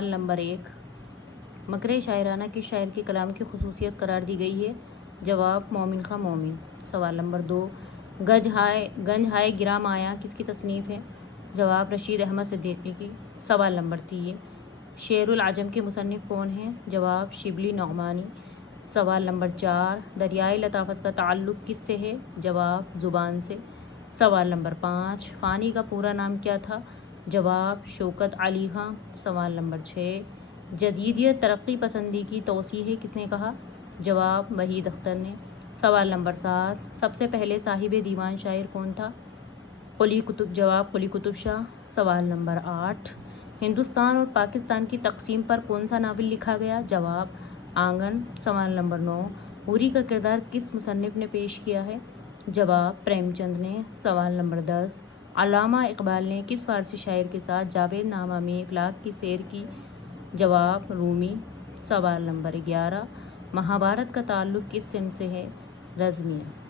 سوال نمبر 1، مکرِ شاعرانہ کس شاعر کے کلام کی خصوصیت قرار دی گئی ہے؟ جواب مومن خاں مومن۔ سوال نمبر 2، گنج ہائے گرام آیا کس کی تصنیف ہے؟ جواب رشید احمد صدیقی کی۔ سوال نمبر 3، شعر العجم کے مصنف کون ہیں؟ جواب شبلی نعمانی۔ سوال نمبر 4، دریائے لطافت کا تعلق کس سے ہے؟ جواب زبان سے۔ سوال نمبر 5، فانی کا پورا نام کیا تھا؟ جواب شوکت علی خاں۔ سوال نمبر 6، جدیدیت ترقی پسندی کی توسیع کس نے کہا؟ جواب وحید اختر نے۔ سوال نمبر 7، سب سے پہلے صاحب دیوان شاعر کون تھا؟ جواب قلی قطب شاہ۔ سوال نمبر 8، ہندوستان اور پاکستان کی تقسیم پر کون سا ناول لکھا گیا؟ جواب آنگن۔ سوال نمبر 9، حوری کا کردار کس مصنف نے پیش کیا ہے؟ جواب پریم چند نے۔ سوال نمبر 10، علامہ اقبال نے کس فارسی شاعر کے ساتھ جاوید نامہ میں افلاک کی سیر کی؟ جواب رومی۔ سوال نمبر 11، مہابھارت کا تعلق کس صنف سے ہے؟ رزمیہ۔